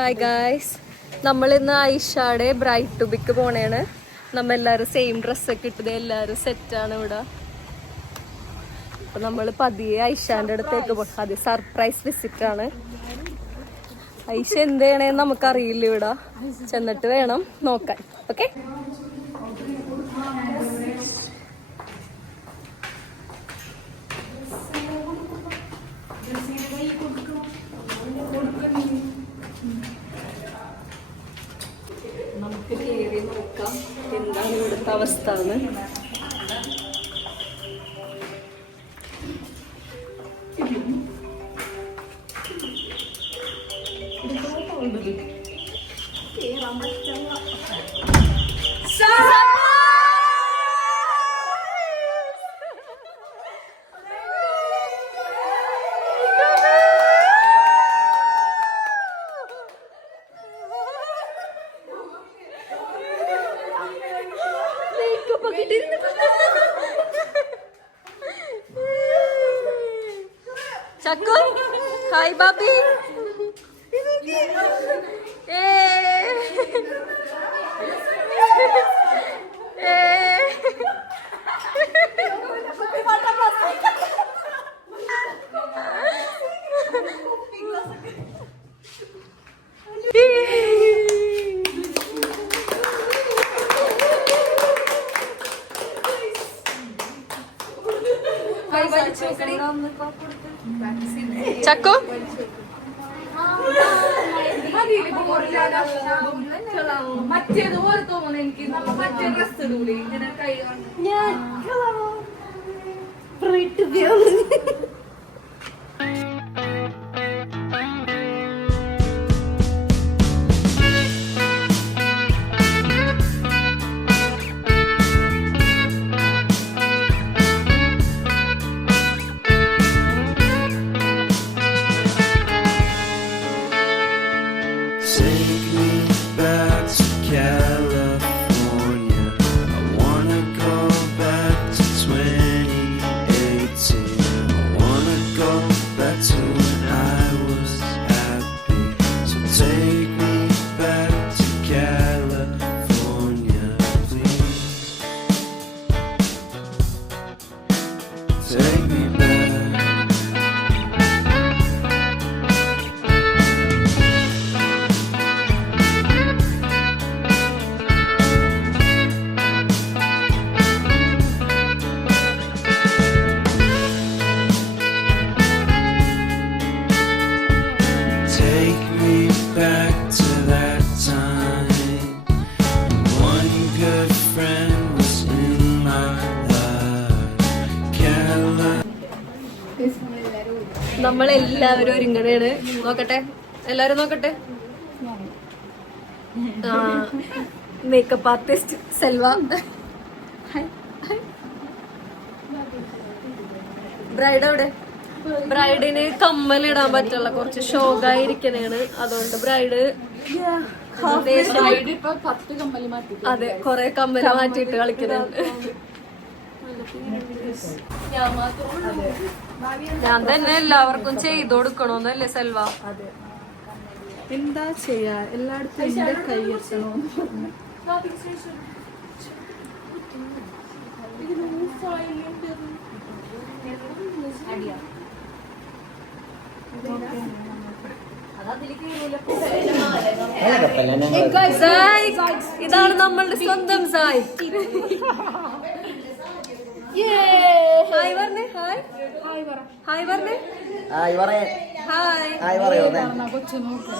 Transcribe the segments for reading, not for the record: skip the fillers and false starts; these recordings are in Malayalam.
ഹായ് ഗായ്സ്, നമ്മളിന്ന് ഐഷാടെ ബ്രൈറ്റ് ടു ബിക്ക് പോണേണ്. എല്ലാവരും സെയിം ഡ്രസ്സൊക്കെ ഇട്ടത്, എല്ലാവരും സെറ്റാണ് ഇവിടെ. അപ്പൊ നമ്മള് പതിയെ ഐഷാന്റെ അടുത്തേക്ക് പോകും. അത് സർപ്രൈസ് വിസിറ്റ് ആണ്. ഐഷ എന്ത് ചെയ്യണേന്ന് നമുക്കറിയില്ല. ഇവിടെ ചെന്നിട്ട് വേണം നോക്കാൻ. ഓക്കെ, നമുക്ക് കയറി നോക്കാം എന്താണ് ഇവിടുത്തെ അവസ്ഥ എന്ന്. ചക്കു, ഹായ് ബാബി. ചക്കു, മറ്റേത് പോലെ തോന്നുന്നു എനിക്ക്. നമ്മൾ മറ്റേ ഡ്രസ് ഇടൂലേ ഇങ്ങനെ കൈ നമ്മളെല്ലാവരും ഒരുങ്ങണേണ്. നോക്കട്ടെ, എല്ലാരും നോക്കട്ടെ. Makeup artist Selva. ബ്രൈഡ് എവിടെ? ബ്രൈഡിന് കമ്മലിടാൻ പറ്റുള്ള കുറച്ച് ഷോകായിരിക്കണേണ്. അതുകൊണ്ട് ബ്രൈഡ് അതെ കൊറേ കമ്മല് മാറ്റിയിട്ട് കളിക്കുന്നുണ്ട്. ഞാൻ തന്നെ എല്ലാവർക്കും ചെയ്തു കൊടുക്കണോന്നല്ലേ സെൽവ? എന്താ ചെയ്യാ, എല്ലായിടത്തും എന്റെ കൈ എത്തണോ? ഇതാണ് നമ്മളുടെ സ്വന്തം സായ്. ഹായ് പറഞ്ഞേ, ഹായ് ഹായ് പറഞ്ഞേ, ഹായ് കൊച്ചു നോക്കുക.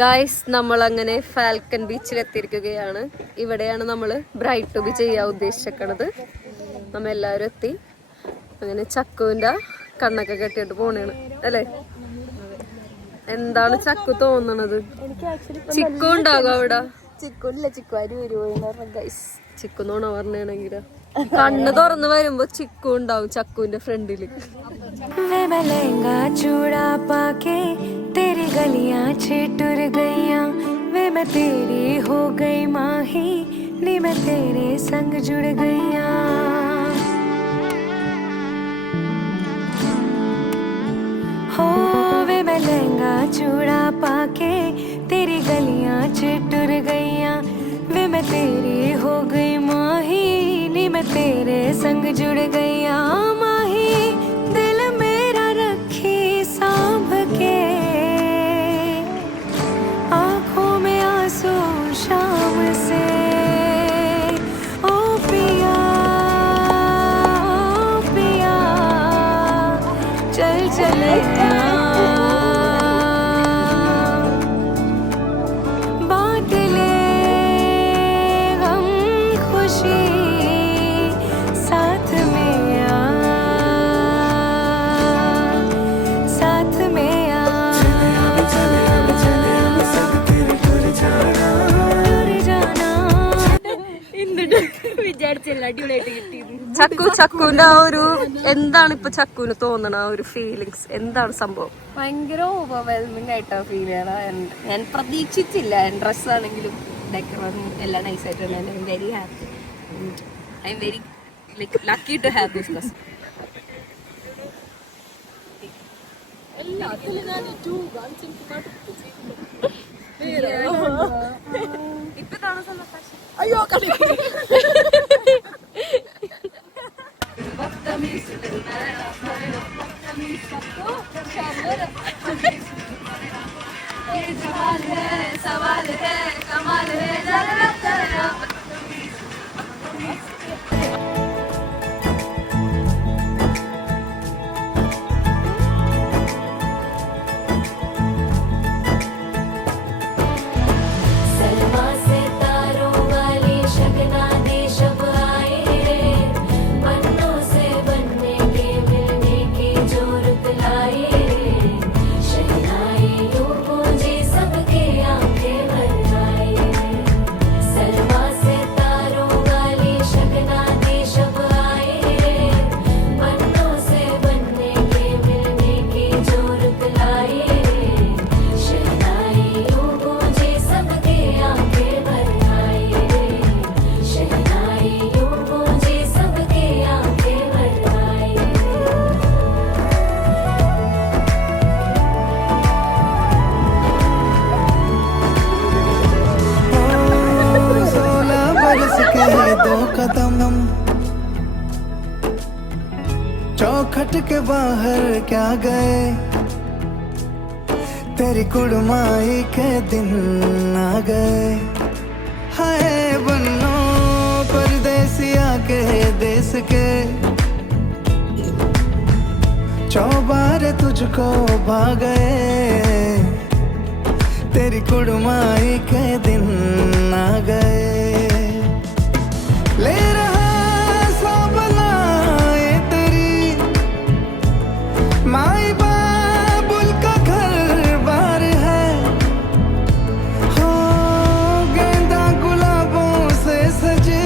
ഗായ്സ് നമ്മളങ്ങനെ ഫാൽക്കൺ ബീച്ചിൽ എത്തിയിരിക്കുകയാണ്. ഇവിടെയാണ് നമ്മൾ ബ്രൈറ്റ് ടു ബി ചെയ്യാൻ ഉദ്ദേശിച്ചത്. നമ്മ എല്ലാവരും എത്തി. അങ്ങനെ ചക്കുവിന്റെ കണ്ണൊക്കെ കെട്ടിയിട്ട് പോണേണ് അല്ലേ? എന്താണ് ചക്കു തോന്നണത്? ചിക്കു ഉണ്ടാകും അവിടെ? ചിക്കു നോണ പറഞ്ഞാണെങ്കിലോ കണ്ണ് തുറന്ന് വരുമ്പോ ചിക്കു ഉണ്ടാവും ചക്കുവിന്റെ ഫ്രണ്ടില്. चूड़ा पाके तेरी गलियां छिटुर गईया वे मैं तेरी हो गई माही नी मैं तेरे संग जुड़ गईया हो वे मैं लहंगा चूड़ा पाके तेरी गलियां छिटुर गईया वे मैं तेरी हो गई माही नी मैं तेरे संग जुड़ गईया माही दिल मेरा रखी सांभ के आंखों में आंसू शाम से ओ पिया चल चले बांट ले गम खुशी साथ में आ साथ में आ ചക്കുവിന്റെ ആ ഒരു എന്താണ് ഇപ്പൊ ചക്കുവിന് തോന്നണ ആ ഒരു ഫീലിങ്സ് എന്താണ് സംഭവം? ഭയങ്കര ഓവർവെൽമിംഗ് ആയിട്ടാ ഫീൽ ചെയ്യണം. ഞാൻ പ്രതീക്ഷിച്ചില്ല. ഡ്രസ് ആണെങ്കിലും ഡെക്കറും എല്ലാം നൈസായിട്ടുണ്ട്. I'm very happy. I'm very lucky to have this dress. सलमा से तारों वाली शगना दे शब आए रे बनों से बनने के मिलने की जोरत लाए रे शहनाई यूं गूंजे सबके आंखें भर आए सलमा से तारों वाली शगना दे शब आए रे बनों से बनने के मिलने की जोरत लाए शहनाई यूं गूंजे सबके आंखें भर आए शहनाई यूं गूंजे सबके आंखें भर आए सोलह बरस के दो कदम चौखट के बाहर क्या गए तेरी कुड़माई के दिन आ गए हाय बन्नो परदेसिया के देश के चौबारे तुझको भा गए तेरी कुड़माई के दिन आ गए ले रहा सब लाए तेरी माई बाबुल का घर बार है हो गेंदा गुलाबों से सजे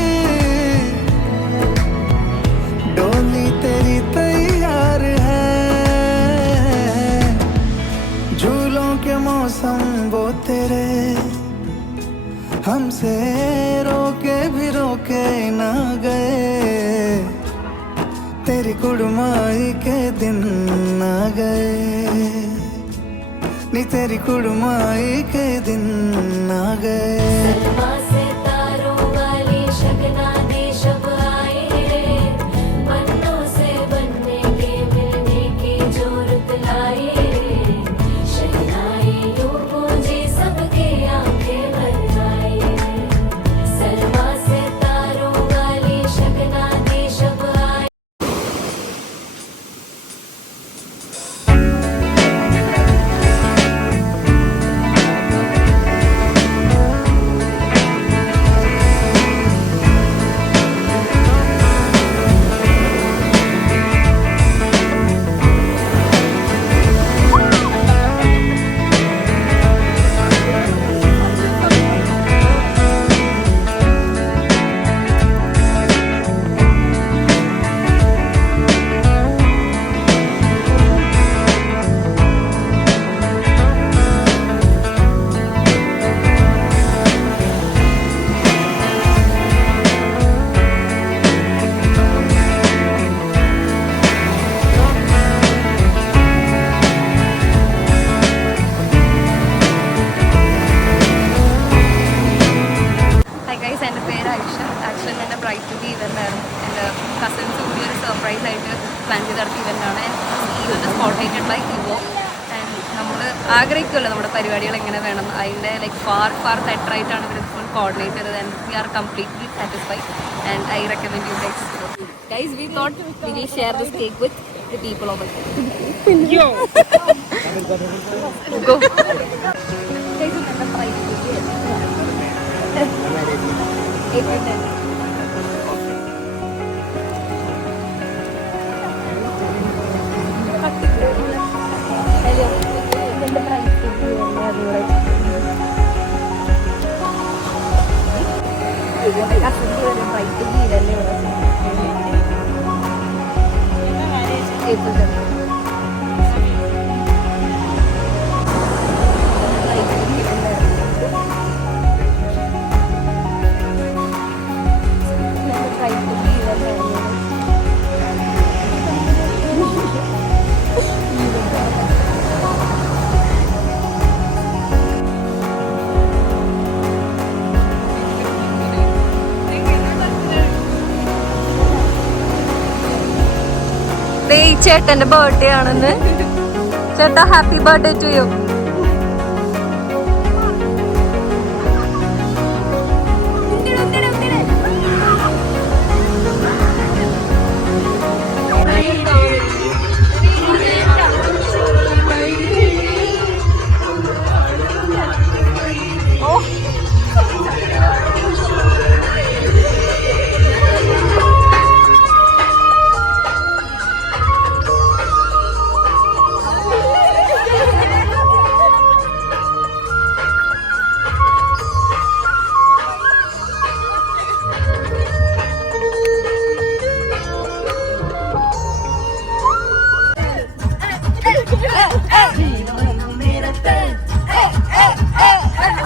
डोली तेरी तैयार है झूलों के मौसम वो तेरे हमसे रोके भी रोके ना गए तेरी कुड़माई के दिन आ गए नी तेरी कुड़माई के दिन आ गए सलमा से तारों वाली शगना दे शब आए रे बनों से बनने के मिलने की जोरत लाए शहनाई यूं गूंजे सबके आंखें भर आए सलमा से तारों वाली शगना दे शब आए എൻ്റെ പേര് ഐഷ. ആക്ച്വലി എൻ്റെ ബ്രൈറ്റ് ടു ബി ഇവൻ്റ് ആയിരുന്നു. എൻ്റെ കസിൻസ് കൂടി ഒരു സർപ്രൈസ് ആയിട്ട് പ്ലാൻ ചെയ്ത് നടത്തിയ ഇവൻ്റാണ്. Event supported by Evo. And നമ്മൾ ആഗ്രഹിക്കുമല്ലോ നമ്മുടെ പരിപാടികൾ എങ്ങനെ വേണം, അതിൻ്റെ ലൈക്ക് ഫാർ ബെറ്റർ ആയിട്ടാണ് ഇവർ ഇപ്പോൾ കോർഡിനേറ്റ് ചെയ്തത്. And we are completely satisfied and I recommend you guys. Guys, we thought we will share this cake with the people over here. Yo! Go! ചേട്ടന്റെ ബർത്ത്ഡേ ആണെന്ന്. ചേട്ടാ ഹാപ്പി ബർത്ത്ഡേ ടു യു.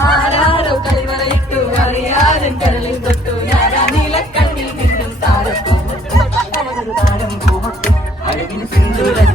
ആരാരോ കൈവരയിട്ടു അറിയാരൻ കരളിൽ തൊട്ടു ഞാനാ നീലക്കണ്ണിൽ നിന്നും താരം താരം പൂമൊട്ട് അഴകിന് സിന്ദൂരം